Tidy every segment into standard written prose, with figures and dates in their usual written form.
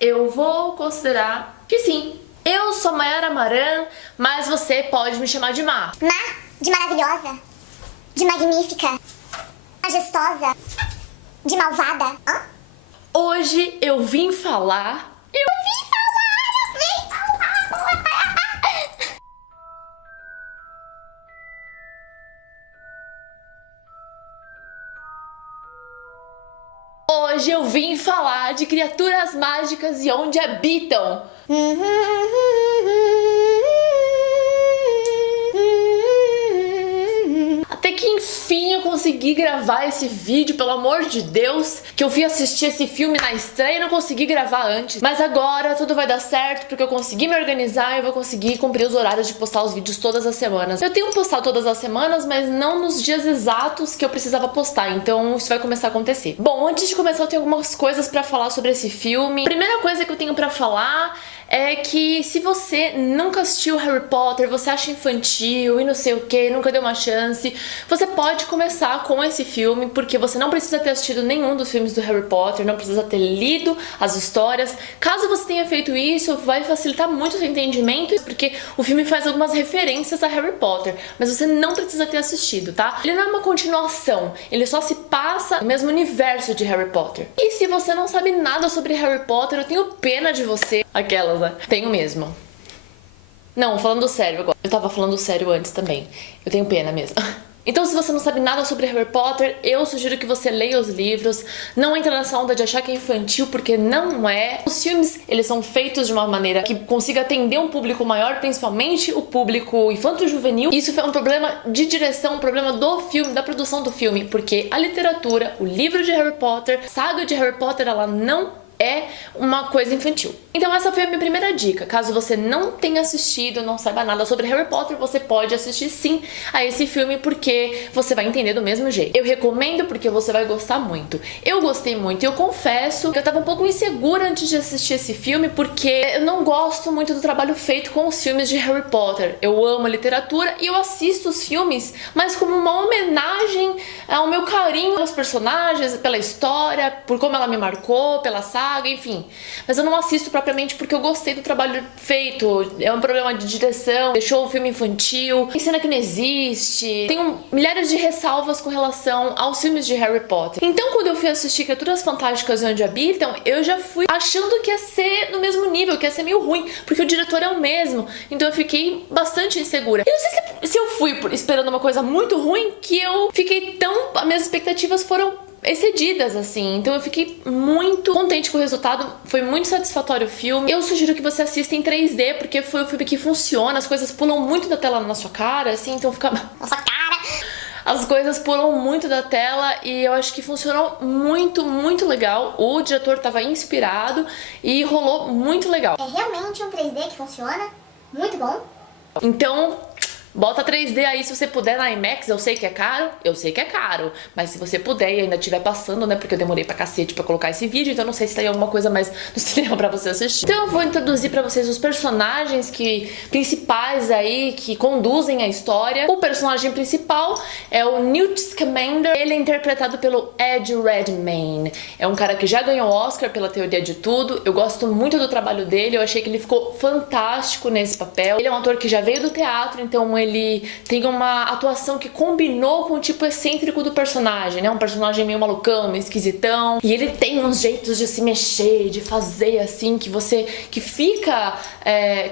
eu vou considerar que sim. Eu sou Mayara Maran, mas você pode me chamar de Má. Má, de maravilhosa, de magnífica, majestosa, de malvada. Hã? Hoje eu vim falar... Hoje eu vim falar de criaturas mágicas e onde habitam. Até que enfim eu consegui gravar esse vídeo, pelo amor de Deus, que eu fui assistir esse filme na estreia e não consegui gravar antes. Mas agora tudo vai dar certo porque eu consegui me organizar e eu vou conseguir cumprir os horários de postar os vídeos todas as semanas. Eu tenho postado todas as semanas, mas não nos dias exatos que eu precisava postar, então isso vai começar a acontecer. Bom, antes de começar eu tenho algumas coisas pra falar sobre esse filme. A primeira coisa que eu tenho pra falar é que se você nunca assistiu Harry Potter, você acha infantil e não sei o que, nunca deu uma chance, você pode começar com esse filme, porque você não precisa ter assistido nenhum dos filmes do Harry Potter, não precisa ter lido as histórias. Caso você tenha feito isso, vai facilitar muito o seu entendimento, porque o filme faz algumas referências a Harry Potter, mas você não precisa ter assistido, tá? Ele não é uma continuação, ele só se passa no mesmo universo de Harry Potter. E se você não sabe nada sobre Harry Potter, eu tenho pena de você. Aquelas, né? Tenho mesmo. Não, falando sério agora. Eu tava falando sério antes também. Eu tenho pena mesmo. Então, se você não sabe nada sobre Harry Potter, eu sugiro que você leia os livros. Não entra nessa onda de achar que é infantil, porque não é. Os filmes, eles são feitos de uma maneira que consiga atender um público maior, principalmente o público infanto-juvenil. Isso foi um problema de direção, um problema do filme, da produção do filme, porque a literatura, o livro de Harry Potter, a saga de Harry Potter, ela não é uma coisa infantil. Então essa foi a minha primeira dica. Caso você não tenha assistido, não saiba nada sobre Harry Potter, você pode assistir sim a esse filme, porque você vai entender do mesmo jeito. Eu recomendo porque você vai gostar muito. Eu gostei muito e eu confesso que eu tava um pouco insegura antes de assistir esse filme, porque eu não gosto muito do trabalho feito com os filmes de Harry Potter. Eu amo a literatura e eu assisto os filmes, mas como uma homenagem ao meu carinho pelos personagens, pela história, por como ela me marcou, pela saga, enfim. Mas eu não assisto propriamente porque eu gostei do trabalho feito. É um problema de direção, deixou o filme infantil, tem cena que não existe. Tenho milhares de ressalvas com relação aos filmes de Harry Potter. Então, quando eu fui assistir Criaturas Fantásticas e Onde Habitam, eu já fui achando que ia ser no mesmo nível, que ia ser meio ruim, porque o diretor é o mesmo. Então eu fiquei bastante insegura. E não sei se eu fui esperando uma coisa muito ruim, que eu fiquei tão... As minhas expectativas foram excedidas, assim. Então eu fiquei muito contente com o resultado, foi muito satisfatório o filme. Eu sugiro que você assista em 3D, porque foi um filme que funciona, as coisas pulam muito da tela na sua cara, assim, então fica... Nossa cara! As coisas pulam muito da tela e eu acho que funcionou muito, muito legal. O diretor tava inspirado e rolou muito legal. É realmente um 3D que funciona, muito bom. Então... bota 3D aí se você puder na IMAX, eu sei que é caro, mas se você puder e ainda estiver passando, né, porque eu demorei pra cacete pra colocar esse vídeo, então não sei se tem alguma coisa mais no cinema pra você assistir. Então eu vou introduzir pra vocês os personagens principais aí, que conduzem a história. O personagem principal é o Newt Scamander, ele é interpretado pelo Ed Redmayne. É um cara que já ganhou Oscar pela Teoria de Tudo, eu gosto muito do trabalho dele, eu achei que ele ficou fantástico nesse papel. Ele é um ator que já veio do teatro, então ele tem uma atuação que combinou com o tipo excêntrico do personagem, né? Um personagem meio malucão, meio esquisitão. E ele tem uns jeitos de se mexer, de fazer assim, que fica...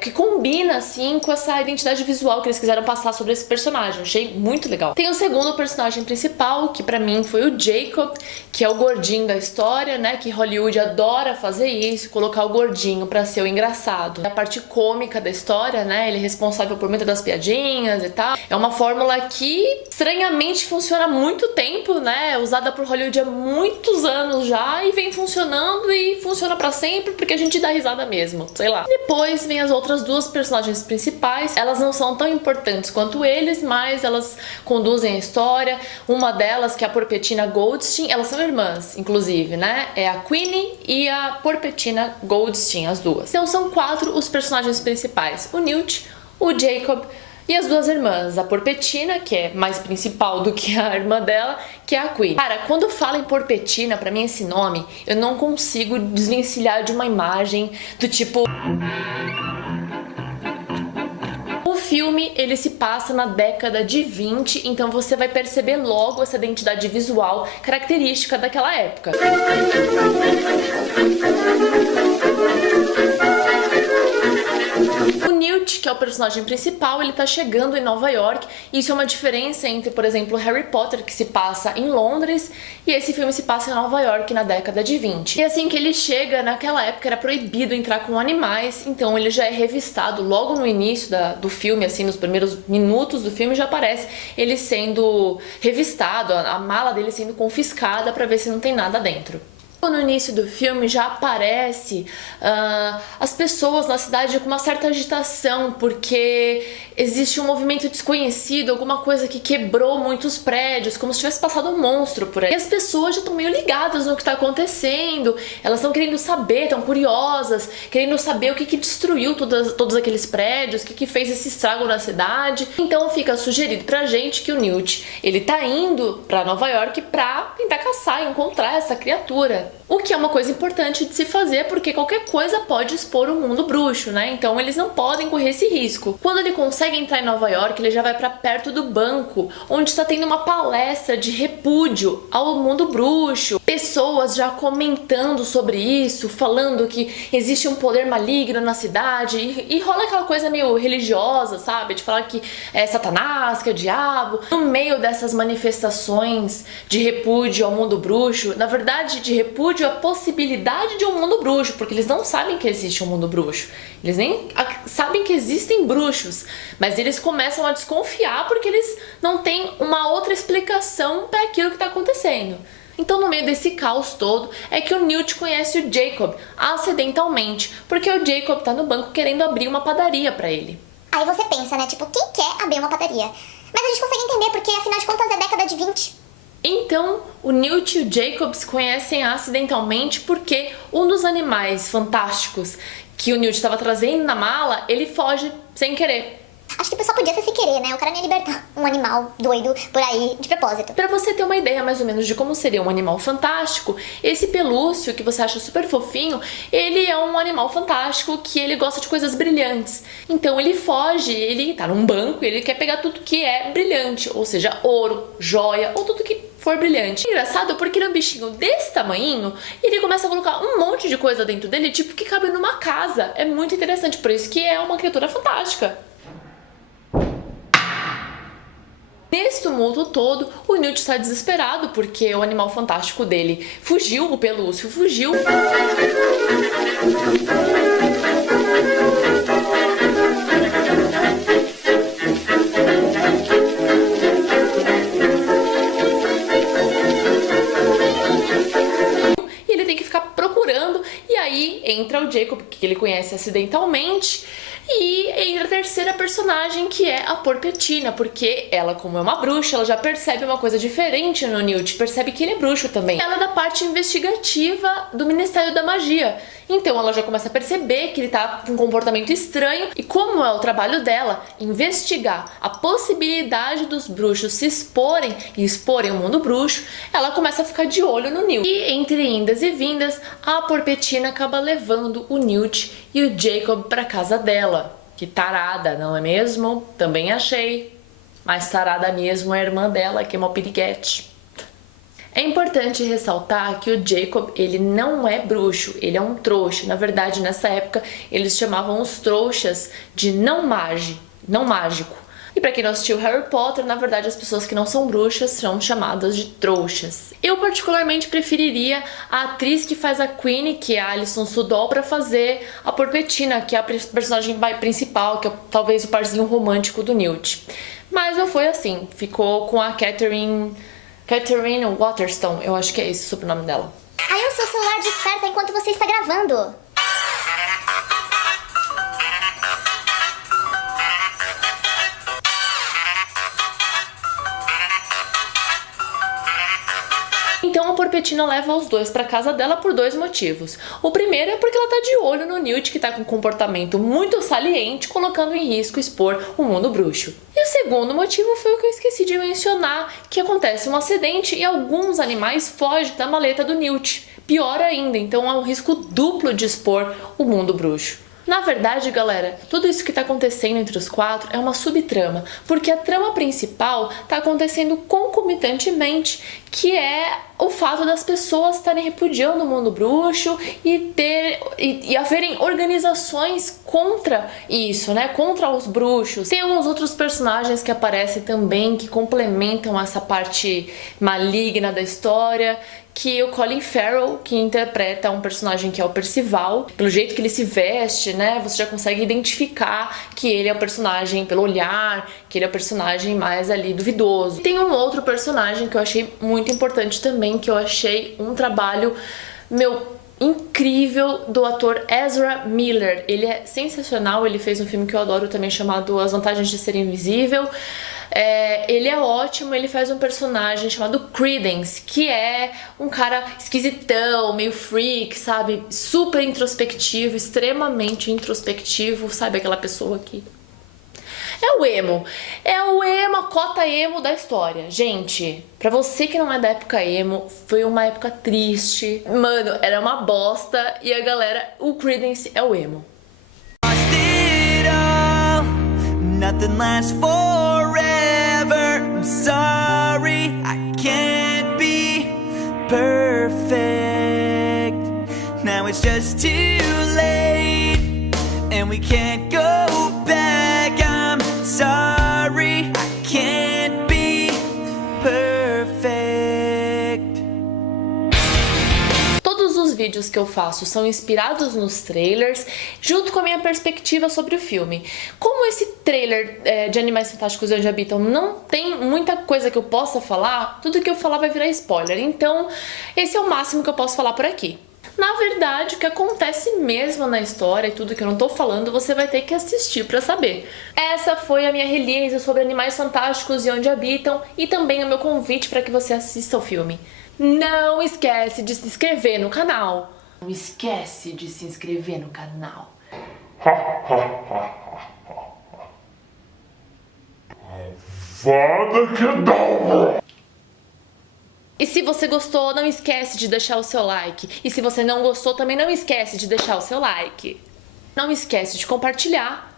que combina, assim, com essa identidade visual que eles quiseram passar sobre esse personagem. Achei muito legal. Tem o segundo personagem principal, que pra mim foi o Jacob, que é o gordinho da história, né? Que Hollywood adora fazer isso, colocar o gordinho pra ser o engraçado. A parte cômica da história, né? Ele é responsável por muitas das piadinhas e tal. É uma fórmula que estranhamente funciona há muito tempo, né? Usada por Hollywood há muitos anos já e vem funcionando e funciona pra sempre porque a gente dá risada mesmo, sei lá. Depois vem as outras duas personagens principais. Elas não são tão importantes quanto eles, mas elas conduzem a história. Uma delas, que é a Porpetina Goldstein, elas são irmãs, inclusive, né? É a Queenie e a Porpetina Goldstein, as duas. Então são 4 os personagens principais: o Newt, o Jacob, E as duas irmãs, a Porpetina, que é mais principal do que a irmã dela, que é a Qui. Cara, quando fala em Porpetina, pra mim esse nome, eu não consigo desvencilhar de uma imagem do tipo... O filme, ele se passa na década de 20, então você vai perceber logo essa identidade visual característica daquela época. O Newt, que é o personagem principal, ele tá chegando em Nova York, e isso é uma diferença entre, por exemplo, Harry Potter, que se passa em Londres, e esse filme se passa em Nova York na década de 20. E assim que ele chega, naquela época era proibido entrar com animais, então ele já é revistado logo no início do filme, assim, nos primeiros minutos do filme já aparece ele sendo revistado, a mala dele sendo confiscada pra ver se não tem nada dentro. No início do filme já aparece as pessoas na cidade com uma certa agitação, porque existe um movimento desconhecido, alguma coisa que quebrou muitos prédios, como se tivesse passado um monstro por aí. E as pessoas já estão meio ligadas no que está acontecendo, elas estão querendo saber, estão curiosas, querendo saber o que destruiu todos aqueles prédios, o que fez esse estrago na cidade. Então fica sugerido pra gente que o Newt, ele tá indo pra Nova York pra tentar caçar e encontrar essa criatura. O que é uma coisa importante de se fazer, porque qualquer coisa pode expor o mundo bruxo, né? Então eles não podem correr esse risco. Quando ele consegue entrar em Nova York, ele já vai pra perto do banco, onde está tendo uma palestra de repúdio ao mundo bruxo. Pessoas já comentando sobre isso, falando que existe um poder maligno na cidade, e rola aquela coisa meio religiosa, sabe? De falar que é Satanás, que é o diabo. No meio dessas manifestações de repúdio ao mundo bruxo, na verdade, de repúdio a possibilidade de um mundo bruxo, porque eles não sabem que existe um mundo bruxo, eles nem sabem que existem bruxos, mas eles começam a desconfiar porque eles não têm uma outra explicação para aquilo que está acontecendo. Então, no meio desse caos todo, é que o Newt conhece o Jacob acidentalmente, porque o Jacob tá no banco querendo abrir uma padaria para ele. Aí você pensa, né? Tipo, quem quer abrir uma padaria? Mas a gente consegue entender porque, afinal de contas, é década de 20. Então, o Newt e o Jacob se conhecem acidentalmente porque um dos animais fantásticos que o Newt estava trazendo na mala, ele foge sem querer. Acho que o pessoal podia ser sem querer, né? O cara não ia libertar um animal doido por aí de propósito. Pra você ter uma ideia mais ou menos de como seria um animal fantástico, esse pelúcio que você acha super fofinho, ele é um animal fantástico que ele gosta de coisas brilhantes. Então ele foge, ele tá num banco e ele quer pegar tudo que é brilhante, ou seja, ouro, joia ou tudo que for brilhante. Engraçado porque ele é um bichinho desse tamanhinho e ele começa a colocar um monte de coisa dentro dele, tipo que cabe numa casa. É muito interessante, por isso que é uma criatura fantástica. Nesse tumulto todo, o Newt está desesperado porque o animal fantástico dele fugiu, o pelúcio fugiu. E ele tem que ficar procurando, e aí entra o Jacob, que ele conhece acidentalmente, e entra a terceira personagem, que é a Porpetina, porque ela, como é uma bruxa, ela já percebe uma coisa diferente no Newt, percebe que ele é bruxo também. Ela é da parte investigativa do Ministério da Magia, então ela já começa a perceber que ele tá com um comportamento estranho, e como é o trabalho dela, investigar a possibilidade dos bruxos se exporem e exporem o mundo bruxo, ela começa a ficar de olho no Newt. E entre indas e vindas, a Porpetina acaba levando o Newt e o Jacob pra casa dela. Que tarada, não é mesmo? Também achei. Mas tarada mesmo é a irmã dela, que é uma piriguete. É importante ressaltar que o Jacob, ele não é bruxo, ele é um trouxa. Na verdade, nessa época, eles chamavam os trouxas de não mágico. E pra quem não assistiu Harry Potter, na verdade as pessoas que não são bruxas são chamadas de trouxas. Eu particularmente preferiria a atriz que faz a Queenie, que é a Alison Sudol, pra fazer a Porpetina, que é a personagem principal, que é talvez o parzinho romântico do Newt. Mas não foi assim, ficou com a Catherine Waterstone, eu acho que é esse o sobrenome dela. Aí o seu celular desperta enquanto você está gravando. Então a Porpetina leva os dois pra casa dela por dois motivos. O primeiro é porque ela tá de olho no Newt, que tá com um comportamento muito saliente, colocando em risco expor o mundo bruxo. E o segundo motivo foi o que eu esqueci de mencionar, que acontece um acidente e alguns animais fogem da maleta do Newt. Pior ainda, então há um risco duplo de expor o mundo bruxo. Na verdade, galera, tudo isso que tá acontecendo entre os quatro é uma subtrama, porque a trama principal tá acontecendo concomitantemente, que é o fato das pessoas estarem repudiando o mundo bruxo e haverem organizações contra isso, né? Contra os bruxos. Tem alguns outros personagens que aparecem também, que complementam essa parte maligna da história, que o Colin Farrell, que interpreta um personagem que é o Percival. Pelo jeito que ele se veste, né, você já consegue identificar que ele é o personagem pelo olhar, que ele é o personagem mais ali duvidoso. Tem um outro personagem que eu achei muito importante também, que eu achei um trabalho, incrível, do ator Ezra Miller. Ele é sensacional, ele fez um filme que eu adoro também chamado As Vantagens de Ser Invisível. Ele é ótimo, ele faz um personagem chamado Credence, que é um cara esquisitão, meio freak, sabe? Super introspectivo, extremamente introspectivo, sabe? Aquela pessoa que... É o emo, a cota emo da história. Gente, pra você que não é da época emo, foi uma época triste. Mano, era uma bosta e a galera, o Credence é o emo. Nothing lasts forever. I'm sorry, I can't be perfect. Now it's just too late, and we can't go back. I'm sorry, I can't be perfect. Todos os vídeos que eu faço são inspirados nos trailers, junto com a minha perspectiva sobre o filme. Como esse trailer de Animais Fantásticos e Onde Habitam não tem muita coisa que eu possa falar, tudo que eu falar vai virar spoiler, então esse é o máximo que eu posso falar por aqui. Na verdade, o que acontece mesmo na história e tudo que eu não tô falando, você vai ter que assistir pra saber. Essa foi a minha release sobre Animais Fantásticos e Onde Habitam e também o meu convite para que você assista o filme. Não esquece de se inscrever no canal. Não esquece de se inscrever no canal. Avada Kedavra! E se você gostou, não esquece de deixar o seu like. E se você não gostou, também não esquece de deixar o seu like. Não esquece de compartilhar.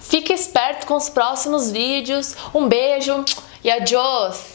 Fique esperto com os próximos vídeos. Um beijo e adiós!